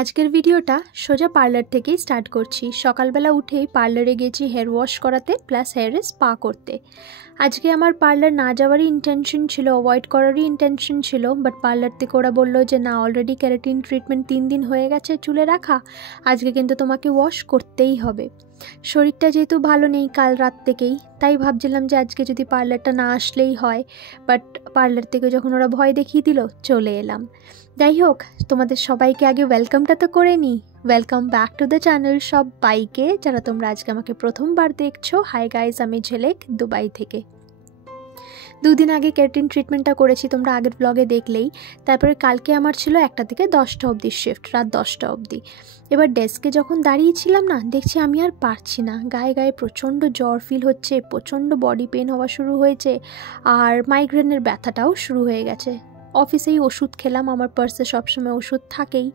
আজকের ভিডিওটা সোজা পার্লার থেকেই স্টার্ট করছি। সকালবেলা উঠেই পার্লারে গেছি হেয়ার ওয়াশ করাতে প্লাস হেয়ারে স্পা করতে। আজকে আমার পার্লার না যাওয়ারই ইন্টেনশন ছিল, অ্যাভয়েড করারই ইন্টেনশন ছিল, বাট পার্লার থেকে ওরা বললো যে না, অলরেডি ক্যারাটিন ট্রিটমেন্ট 3 দিন হয়ে গেছে চুলে রাখা, আজকে কিন্তু তোমাকে ওয়াশ করতেই হবে। শরীরটা যেহেতু ভালো নেই কাল রাত থেকেই, তাই ভাবছিলাম যে আজকে যদি পার্লারটা না আসলেই হয়, বাট পার্লার থেকে যখন ওরা ভয় দেখিয়ে দিল চলে এলাম। যাই হোক, তোমাদের সবাইকে আগে ওয়েলকামটা তো করে নিই। Welcome back to the channel সবাইকে, যারা তোমরা আজকে আমাকে প্রথমবার দেখছো। হাই গাইজ, আমি ঝেলেক দুবাই থেকে। 2 দিন আগে ক্যারাটিন ট্রিটমেন্টটা করেছি, তোমরা আগের ব্লগে দেখলেই। তারপরে কালকে আমার ছিল 1টা থেকে 10টা অবধি শিফট, রাত 10টা অবধি। এবার ডেস্কে যখন দাঁড়িয়েছিলাম না, দেখছি আমি আর পারছি না, গায়ে গায়ে প্রচণ্ড জ্বর ফিল হচ্ছে, প্রচণ্ড বডি পেন হওয়া শুরু হয়েছে, আর মাইগ্রেনের ব্যথাটাও শুরু হয়ে গেছে। অফিসেই ওষুধ খেলাম, আমার পার্সে সবসময় ওষুধ থাকেই।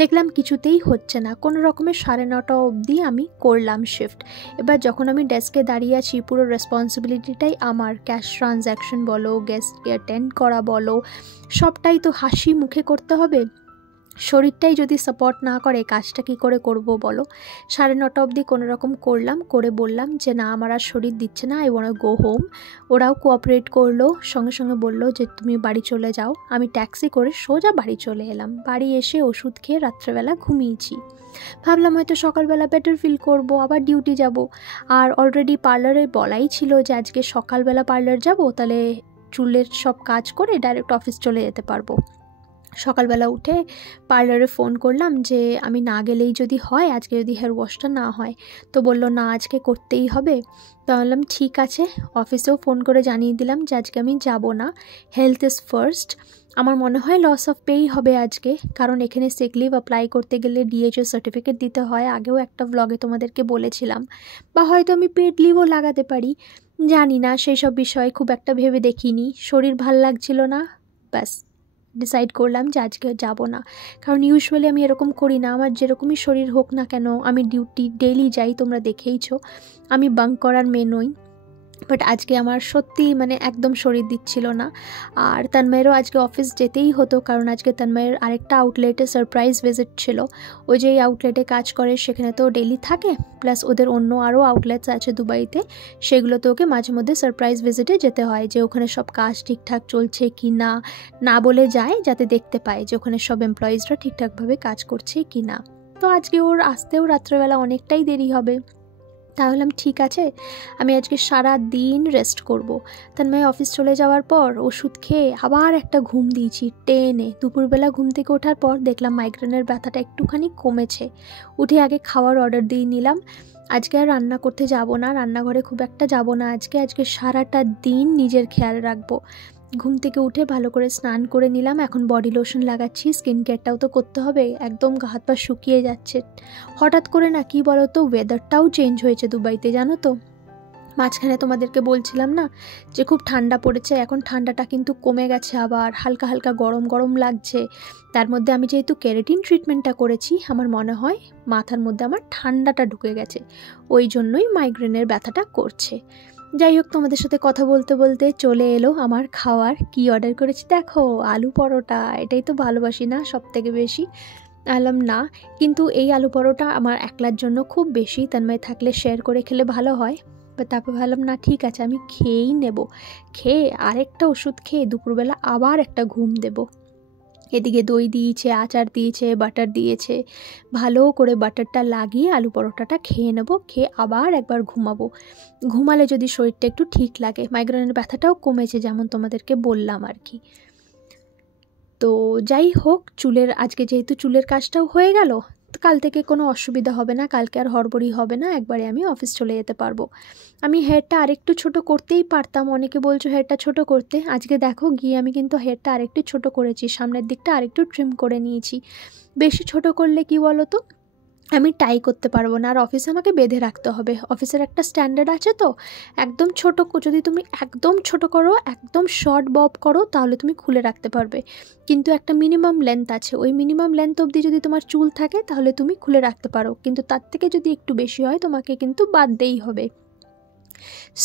দেখলাম কিছুতেই হচ্ছে না, কোনো রকমের 9:30 অবধি আমি করলাম শিফট। এবার যখন আমি ডেস্কে দাঁড়িয়ে আছি, পুরো রেসপন্সিবিলিটিটাই আমার। ক্যাশ ট্রানজ্যাকশন বলো, গেস্টকে অ্যাটেন্ড করা বলো, সবটাই তো হাসি মুখে করতে হবে। শরীরটাই যদি সাপোর্ট না করে, কাজটা কী করে করব বলো। 9:30 অবধি কোনো রকম করলাম, করে বললাম যে না, আমার আর শরীর দিচ্ছে না, I want to go home. ওরাও কোঅপারেট করলো, সঙ্গে সঙ্গে বললো যে তুমি বাড়ি চলে যাও। আমি ট্যাক্সি করে সোজা বাড়ি চলে এলাম। বাড়ি এসে ওষুধ খেয়ে রাত্রেবেলা ঘুমিয়েছি। ভাবলাম হয়তো সকালবেলা বেটার ফিল করব, আবার ডিউটি যাব। আর অলরেডি পার্লারে বলাই ছিল যে আজকে সকালবেলা পার্লার যাব, তাহলে চুলের সব কাজ করে ডাইরেক্ট অফিস চলে যেতে পারবো। সকালবেলা উঠে পার্লারে ফোন করলাম যে আমি না গেলেই যদি হয়, আজকে যদি হেয়ার ওয়াশটা না হয়। তো বললো না, আজকে করতেই হবে। তো বললাম ঠিক আছে। অফিসেও ফোন করে জানিয়ে দিলাম যে আজকে আমি যাব না, হেলথ ইজ ফার্স্ট। আমার মনে হয় লস অফ পেই হবে আজকে, কারণ এখানে সিক লিভ অ্যাপ্লাই করতে গেলে ডিএইচও সার্টিফিকেট দিতে হয়, আগেও একটা ব্লগে তোমাদেরকে বলেছিলাম। বা হয়তো আমি পেড লিভও লাগাতে পারি, জানি না, সেই সব বিষয়ে খুব একটা ভেবে দেখিনি। শরীর ভাল লাগছিল না, ব্যাস ডিসাইড করলাম যে আজকে যাব না। কারণ ইউজুয়ালি আমি এরকম করি না, আমার যেরকমই শরীর হোক না কেন, আমি ডিউটি ডেইলি যাই, তোমরা দেখেইছো। আমি বাঙ্ক করার মেয়ে নই, বাট আজকে আমার সত্যি একদম শরীর দিচ্ছিল না। আর তন্ময়েরও আজকে অফিস যেতেই হতো, কারণ আজকে তন্ময়ের আরেকটা আউটলেটে সারপ্রাইজ ভিজিট ছিল। ওই যে আউটলেটে কাজ করে সেখানে তো ডেইলি থাকে, প্লাস ওদের অন্য আরও আউটলেটস আছে দুবাইতে, সেগুলোতে ওকে মাঝে মধ্যে সারপ্রাইজ ভিজিটে যেতে হয়, যে ওখানে সব কাজ ঠিকঠাক চলছে কি না, না বলে যায়, যাতে দেখতে পায় যে ওখানে সব এমপ্লয়িজরা ঠিকঠাকভাবে কাজ করছে কি না। তো আজকে ওর আসতেও রাত্রেবেলা অনেকটাই দেরি হবে। তাহলে ঠিক আছে, আমি আজকে সারা দিন রেস্ট করব। তন্ময় অফিস চলে যাওয়ার পর ওষুধ খেয়ে আবার একটা ঘুম দিয়েছি টেনে। দুপুরবেলা ঘুম থেকে ওঠার পর দেখলাম মাইগ্রেনের ব্যথাটা একটুখানি কমেছে। উঠে আগে খাওয়ার অর্ডার দিয়ে নিলাম। আজকে আর রান্না করতে যাব না, রান্নাঘরে খুব একটা যাব না আজকে সারাটা দিন নিজের খেয়াল রাখবো। ঘুম থেকে উঠে ভালো করে স্নান করে নিলাম, এখন বডি লোশন লাগাচ্ছি, স্কিন কেয়ারটাও তো করতে হবে, একদম গা হাত পা শুকিয়ে যাচ্ছে। হঠাৎ করে না, কি বলো তো, ওয়েদারটাও চেঞ্জ হয়েছে দুবাইতে, জানো তো। মাঝখানে তোমাদেরকে বলছিলাম না যে খুব ঠান্ডা পড়েছে, এখন ঠান্ডাটা কিন্তু কমে গেছে, আবার হালকা হালকা গরম গরম লাগছে। তার মধ্যে আমি যেহেতু ক্যারাটিন ট্রিটমেন্টটা করেছি, আমার মনে হয় মাথার মধ্যে আমার ঠান্ডাটা ঢুকে গেছে, ওই জন্যই মাইগ্রেনের ব্যথাটা করছে। যাই হোক, তোমাদের সাথে কথা বলতে বলতে চলে এলো আমার খাওয়ার। কি অর্ডার করেছি দেখো, আলু পরোটা। এটাই তো ভালোবাসি না সব থেকে বেশি। আলাম না, কিন্তু এই আলু পরোটা আমার একলার জন্য খুব বেশি, তন্ময় থাকলে শেয়ার করে খেলে ভালো হয়। তারপর ভাবলাম না, ঠিক আছে, আমি খেয়েই নেব। খেয়ে আরেকটা ওষুধ খেয়ে দুপুরবেলা আবার একটা ঘুম দেব। এদিকে দই দিয়েছে, আচার দিয়েছে, বাটার দিয়েছে, ভালো করে বাটারটা লাগিয়ে আলু পরোটাটা খেয়ে নেব। খেয়ে আবার একবার ঘুমাবো। ঘুমালে যদি শরীরটা একটু ঠিক লাগে, মাইগ্রেনের ব্যথাটাও কমেছে, যেমন তোমাদেরকে বললাম আর কি। তো যাই হোক, আজকে যেহেতু চুলের কাজটাও হয়ে গেল, তো কাল থেকে কোনো অসুবিধা হবে না, কালকে আর হড়বড়ি হবে না, একবারে আমি অফিস চলে যেতে পারবো। আমি হেয়ারটা আরেকটু ছোট করতেই পারতাম, অনেকে বলছো হেয়ারটা ছোট করতে। আজকে দেখো গিয়ে আমি কিন্তু হেয়ারটা আরেকটু ছোট করেছি, সামনের দিকটা আরেকটু ট্রিম করে নিয়েছি। বেশি ছোট করলে কি বলো তো, আমি টাই করতে পারবো না, আর অফিসে আমাকে বেঁধে রাখতে হবে। অফিসের একটা স্ট্যান্ডার্ড আছে, তো একদম ছোট, যদি তুমি একদম ছোট করো, একদম শর্ট বব করো, তাহলে তুমি খুলে রাখতে পারবে। কিন্তু একটা মিনিমাম লেন্থ আছে, ওই মিনিমাম লেন্থ অবধি যদি তোমার চুল থাকে তাহলে তুমি খুলে রাখতে পারো, কিন্তু তার থেকে যদি একটু বেশি হয় তোমাকে কিন্তু বাঁধতেই হবে।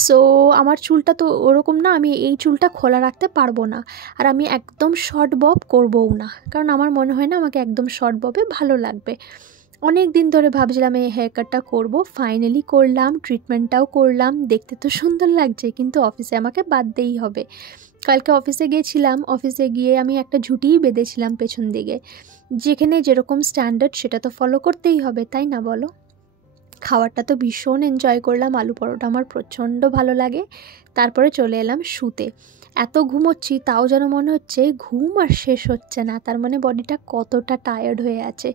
সো আমার চুলটা তো ওরকম না, আমি এই চুলটা খোলা রাখতে পারবো না। আর আমি একদম শর্ট বব করবও না, কারণ আমার মনে হয় না আমাকে একদম শর্ট ববে ভালো লাগবে। অনেক দিন ধরে ভাবছিলাম এই হেয়ার কাটটা করবো, ফাইনালি করলাম, ট্রিটমেন্টটাও করলাম, দেখতে তো সুন্দর লাগছে, কিন্তু অফিসে আমাকে বাঁধতেই হবে। কালকে অফিসে গিয়েছিলাম, অফিসে গিয়ে আমি একটা ঝুঁটিই বেঁধেছিলাম পেছন দিকে। যেখানে যেরকম স্ট্যান্ডার্ড সেটা তো ফলো করতেই হবে, তাই না বলো? খাবারটা তো ভীষণ এনজয় করলাম, আলু পরোটা আমার প্রচণ্ড ভালো লাগে। তারপরে চলে এলাম শুতে। এত ঘুমোচ্ছি তাও যেন মনে হচ্ছে ঘুম আর শেষ হচ্ছে না, তার মানে বডিটা কতটা টায়ার্ড হয়ে আছে।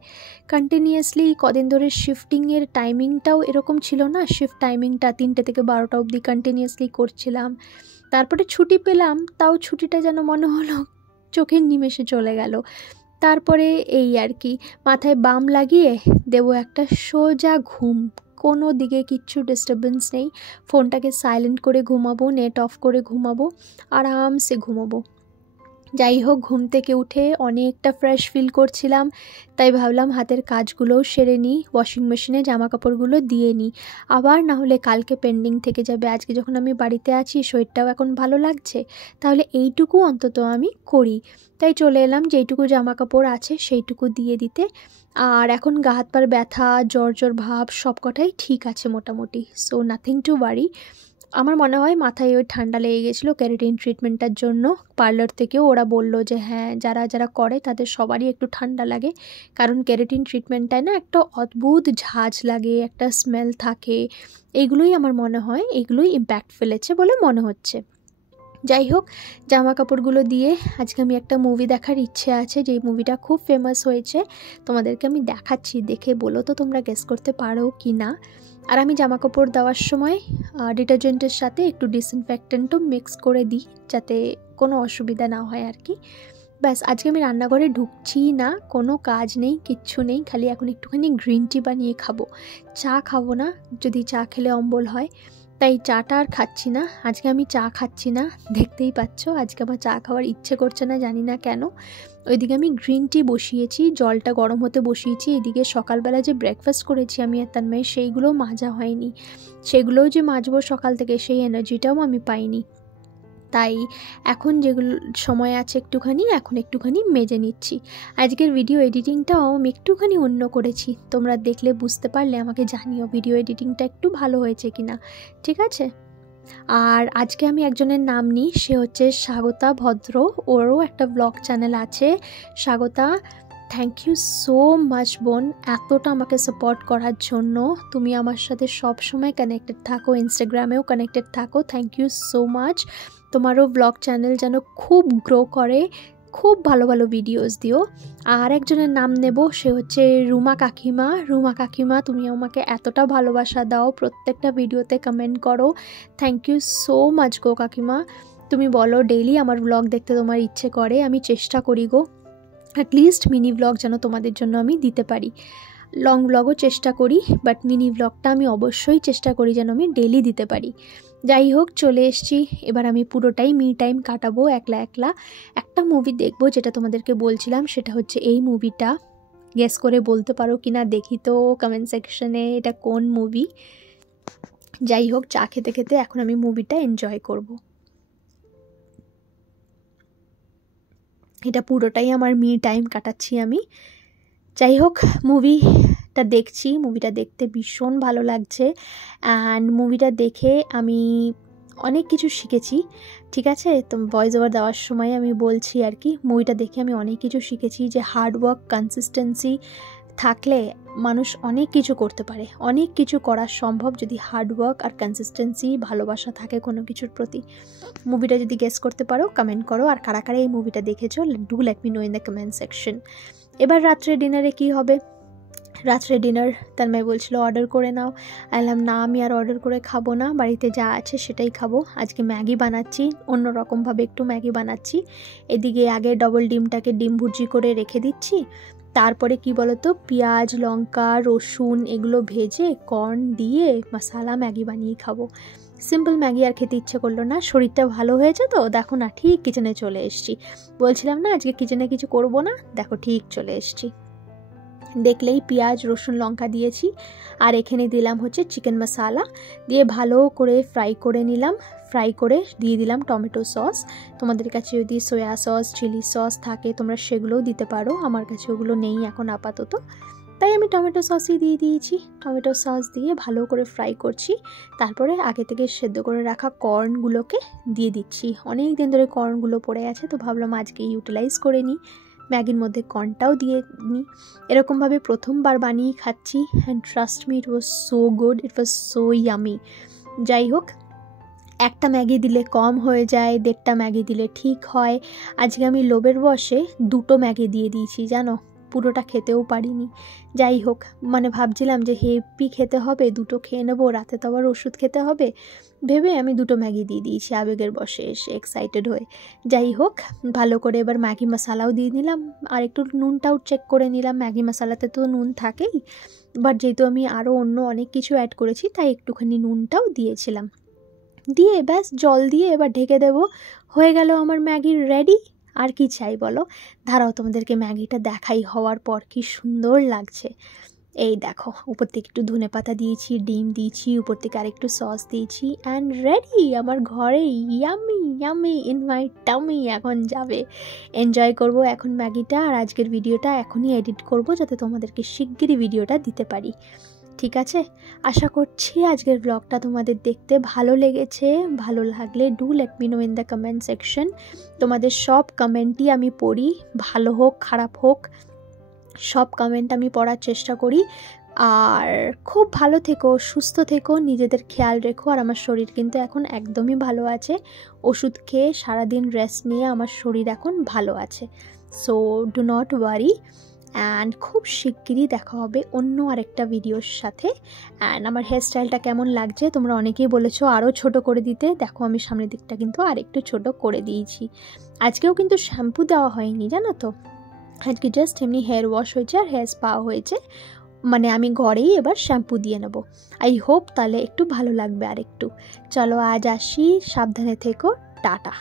কন্টিনিউয়াসলি কদিন ধরে শিফটিংয়ের টাইমিংটাও এরকম ছিল না, শিফট টাইমিংটা 3টে থেকে 12টা অবধি কন্টিনিউয়াসলি করছিলাম। তারপরে ছুটি পেলাম, তাও ছুটিটা যেন মনে হলো চোখের নিমেষে চলে গেল। তারপরে এই আর কি, মাথায় বাম লাগিয়ে দেবো একটা সোজা ঘুম, কোনো দিকে কিচ্ছু ডিস্টারবেন্স নেই, ফোনটাকে সাইলেন্ট করে ঘুমাবো, নেট অফ করে ঘুমাবো, আরামসে ঘুমাবো। যাই হোক, ঘুম থেকে উঠে অনেকটা ফ্রেশ ফিল করছিলাম, তাই ভাবলাম হাতের কাজগুলোও সেরে নিই, ওয়াশিং মেশিনে জামা কাপড়গুলো দিয়ে নিই, আবার না হলে কালকে পেন্ডিং থেকে যাবে। আজকে যখন আমি বাড়িতে আছি, শরীরটাও এখন ভালো লাগছে, তাহলে এইটুকু অন্তত আমি করি। তাই চলে এলাম, যেইটুকু জামা কাপড় আছে সেইটুকু দিয়ে দিতে। আর এখন গা হাত পার ব্যথা, জ্বর জ্বর ভাব সব কটাই ঠিক আছে মোটামুটি, সো নাথিং টু ওয়ারি। আমার মনে হয় মাথায় ওই ঠান্ডা লেগে গেছিলো ক্যারাটিন ট্রিটমেন্টটার জন্য। পার্লার থেকেও ওরা বললো যে হ্যাঁ, যারা যারা করে তাদের সবারই একটু ঠান্ডা লাগে, কারণ ক্যারাটিন ট্রিটমেন্টটায় না একটা অদ্ভুত ঝাঁঝ লাগে, একটা স্মেল থাকে। এইগুলোই আমার মনে হয় এইগুলোই ইম্প্যাক্ট ফেলেছে বলে মনে হচ্ছে। যাই হোক, জামা কাপড়গুলো দিয়ে আজকে আমি একটা মুভি দেখার ইচ্ছে আছে, যেই মুভিটা খুব ফেমাস হয়েছে, তোমাদেরকে আমি দেখাচ্ছি, দেখে বলো তো তোমরা গেস করতে পারো কি না। আর আমি জামা কাপড় দেওয়ার সময় ডিটারজেন্টের সাথে একটু ডিসইনফেক্টেন্টও মিক্স করে দিই, যাতে কোনো অসুবিধা না হয় আর কি। ব্যাস, আজকে আমি রান্নাঘরে ঢুকছি না, কোনো কাজ নেই, কিচ্ছু নেই, খালি এখন একটুখানি গ্রিন টি বানিয়ে খাবো। চা খাবো না, যদি চা খেলে অম্বল হয়, তাই চাটা আর খাচ্ছি না। আজকে আমি চা খাচ্ছি না, দেখতেই পাচ্ছ আজকে আমার চা খাওয়ার ইচ্ছে করছে না, জানি না কেন। ওইদিকে আমি গ্রিন টি বসিয়েছি, জলটা গরম হতে বসিয়েছি, এদিকে সকালবেলা যে ব্রেকফাস্ট করেছি আমি আর তানময়, সেইগুলোও মাজা হয়নি, সেগুলোও যে মাজবো সকাল থেকে সেই এনার্জিটাও আমি পাইনি। তাই এখন যেগুলো সময় আছে এখন একটুখানি মেজে নিচ্ছি। আজকের ভিডিও এডিটিংটাও আমি একটুখানি অন্য করেছি, তোমরা দেখলে বুঝতে পারলে আমাকে জানিও ভিডিও এডিটিংটা একটু ভালো হয়েছে কিনা, ঠিক আছে? আর আজকে আমি একজনের নাম নিই, সে হচ্ছে স্বাগতা ভদ্র, ওরও একটা ব্লগ চ্যানেল আছে। Swagata, thank you so much বোন, এতটা আমাকে সাপোর্ট করার জন্য। তুমি আমার সাথে সব সময় কানেক্টেড থাকো, ইনস্টাগ্রামেও কানেক্টেড থাকো, থ্যাংক ইউ সো মাচ। তোমারও ব্লগ চ্যানেল যেন খুব গ্রো করে, খুব ভালো ভালো ভিডিওস দিও। আর একজনের নাম নেব, সে হচ্ছে রুমা কাকিমা। রুমা কাকিমা, তুমি আমাকে এতটা ভালোবাসা দাও, প্রত্যেকটা ভিডিওতে কমেন্ট করো, থ্যাংক ইউ সো মাচ গো কাকিমা। তুমি বলো ডেইলি আমার ব্লগ দেখতে তোমার ইচ্ছে করে, আমি চেষ্টা করি গো, অ্যাটলিস্ট মিনি ব্লগ যেন তোমাদের জন্য আমি দিতে পারি। লং ব্লগও চেষ্টা করি, বাট মিনি ব্লগটা আমি অবশ্যই চেষ্টা করি যেন আমি ডেলি দিতে পারি। যাই হোক, চলে এসছি, এবার আমি পুরোটাই মি টাইম কাটাবো একলা একলা। একটা মুভি দেখবো, যেটা তোমাদেরকে বলছিলাম, সেটা হচ্ছে এই মুভিটা। গেস করে বলতে পারো কি না দেখি তো কমেন্ট সেকশনে এটা কোন মুভি। যাই হোক, চা খেতে খেতে এখন আমি মুভিটা এনজয় করব। এটা পুরোটাই আমার মি টাইম কাটাচ্ছি আমি। যাই হোক, মুভিটা দেখছি, মুভিটা দেখতে ভীষণ ভালো লাগছে। অ্যান্ড মুভিটা দেখে আমি অনেক কিছু শিখেছি, ঠিক আছে? তো ভয়েস ওভার দেওয়ার সময় আমি বলছি আর কি, মুভিটা দেখে আমি অনেক কিছু শিখেছি, যে হার্ডওয়ার্ক, কনসিস্টেন্সি থাকলে মানুষ অনেক কিছু করতে পারে, অনেক কিছু করা সম্ভব যদি হার্ডওয়ার্ক আর কনসিস্টেন্সি, ভালোবাসা থাকে কোনো কিছুর প্রতি। মুভিটা যদি গেস করতে পারো কমেন্ট করো, আর কারা কারা এই মুভিটা দেখেছো do let me no in the comment section. এবার রাত্রে ডিনারে কি হবে? রাত্রে ডিনার তানময় বলছিল অর্ডার করে নাও, বললাম না, আমি আর অর্ডার করে খাবো না, বাড়িতে যা আছে সেটাই খাবো। আজকে ম্যাগি বানাচ্ছি, অন্যরকমভাবে একটু ম্যাগি বানাচ্ছি। এদিকে আগে ডবল ডিমটাকে ডিম ভুর্জি করে রেখে দিচ্ছি, তারপরে কি বলতো, পেঁয়াজ, লঙ্কা, রসুন এগুলো ভেজে কর্ন দিয়ে মশালা ম্যাগি বানিয়ে খাবো। সিম্পল ম্যাগি আর খেতে ইচ্ছে করলো না, শরীরটা ভালো হয়েছে তো, দেখো না ঠিক কিচেনে চলে এসছি। বলছিলাম না আজকে কিচেনে কিছু করব না, দেখো ঠিক চলে এসছি। দেখলেই পেঁয়াজ রসুন লঙ্কা দিয়েছি। আর এখানে দিলাম হচ্ছে চিকেন মশলা, দিয়ে ভালো করে ফ্রাই করে নিলাম। ফ্রাই করে দিয়ে দিলাম টমেটো সস। তোমাদের কাছে যদি সয়া সস চিলি সস থাকে তোমরা সেগুলোও দিতে পারো, আমার কাছে ওগুলো নেই এখন আপাতত, তাই আমি টমেটো সসই দিয়ে দিয়েছি। টমেটো সস দিয়ে ভালো করে ফ্রাই করছি। তারপরে আগে থেকে সেদ্ধ করে রাখা কর্নগুলোকে দিয়ে দিচ্ছি। অনেক দিন ধরে কর্নগুলো পড়ে আছে, তো ভাবলাম আজকে ইউটিলাইজ করে নিই, ম্যাগির মধ্যে কর্নটাও দিয়ে নিই। এরকমভাবে প্রথমবার বানিয়ে খাচ্ছি, and trust me it was so good, it was so yummy. যাই হোক, একটা ম্যাগি দিলে কম হয়ে যায়, 1.5টা ম্যাগি দিলে ঠিক হয়। আজকে আমি লোভের বশে 2টো ম্যাগি দিয়ে দিয়েছি জানো, পুরোটা খেতেও পারিনি। যাই হোক, মানে ভাবছিলাম যে হেভি খেতে হবে, 2টো খেয়ে নেবো, রাতে তো আবার ওষুধ খেতে হবে ভেবে আমি 2টো ম্যাগি দিয়ে দিয়েছি আবেগের বশে এসে, এক্সাইটেড হয়ে। যাই হোক, ভালো করে এবার ম্যাগি মশলাও দিয়ে নিলাম, আর একটু নুনটাও চেক করে নিলাম। ম্যাগি মশলাতে তো নুন থাকেই, বাট যেহেতু আমি আরও অন্য অনেক কিছু অ্যাড করেছি তাই একটুখানি নুনটাও দিয়েছিলাম। দিয়ে ব্যাস জল দিয়ে এবার ঢেকে দেবো, হয়ে গেল আমার ম্যাগি রেডি। আর কি চাই বলো? দাঁড়াও তোমাদেরকে ম্যাগিটা দেখাই হওয়ার পর কি সুন্দর লাগছে। এই দেখো, উপর থেকে একটু ধনেপাতা দিয়েছি, ডিম দিয়েছি, উপর থেকে আরেকটু সস দিয়েছি, অ্যান্ড রেডি আমার ঘরে yummy yummy in my tummy. এখন যাবে, এনজয় করব এখন ম্যাগিটা। আর আজকের ভিডিওটা এখনই এডিট করব যাতে তোমাদেরকে শিগগিরই ভিডিওটা দিতে পারি, ঠিক আছে? আশা করছি আজকের ব্লগটা তোমাদের দেখতে ভালো লেগেছে। ভালো লাগলে do let me no in the comment section. তোমাদের সব কমেন্টই আমি পড়ি, ভালো হোক খারাপ হোক, সব কমেন্ট আমি পড়ার চেষ্টা করি। আর খুব ভালো থেকো, সুস্থ থেকো, নিজেদের খেয়াল রেখো। আর আমার শরীর কিন্তু এখন একদমই ভালো আছে, ওষুধ খেয়ে সারাদিন রেস্ট নিয়ে আমার শরীর এখন ভালো আছে। So do not worry, and খুব শিগগিরই দেখা হবে অন্য আরেকটা ভিডিওর সাথে। অ্যান্ড আমার হেয়ারস্টাইলটা কেমন লাগছে তোমরা অনেকেই বলেছো আরও ছোট করে দিতে, দেখো আমি সামনের দিকটা কিন্তু আর একটু ছোট করে দিয়েছি। আজকেও কিন্তু শ্যাম্পু দেওয়া হয়নি জানো তো, আজকে জাস্ট এমনি হেয়ার ওয়াশ হয়েছে আর হেয়ার স্পা হয়েছে। মানে আমি ঘরেই এবার শ্যাম্পু দিয়ে নেব। আই হোপ তাহলে একটু ভালো লাগবে আর একটু। চলো আজ আসি, সাবধানে থেকো, টাটা।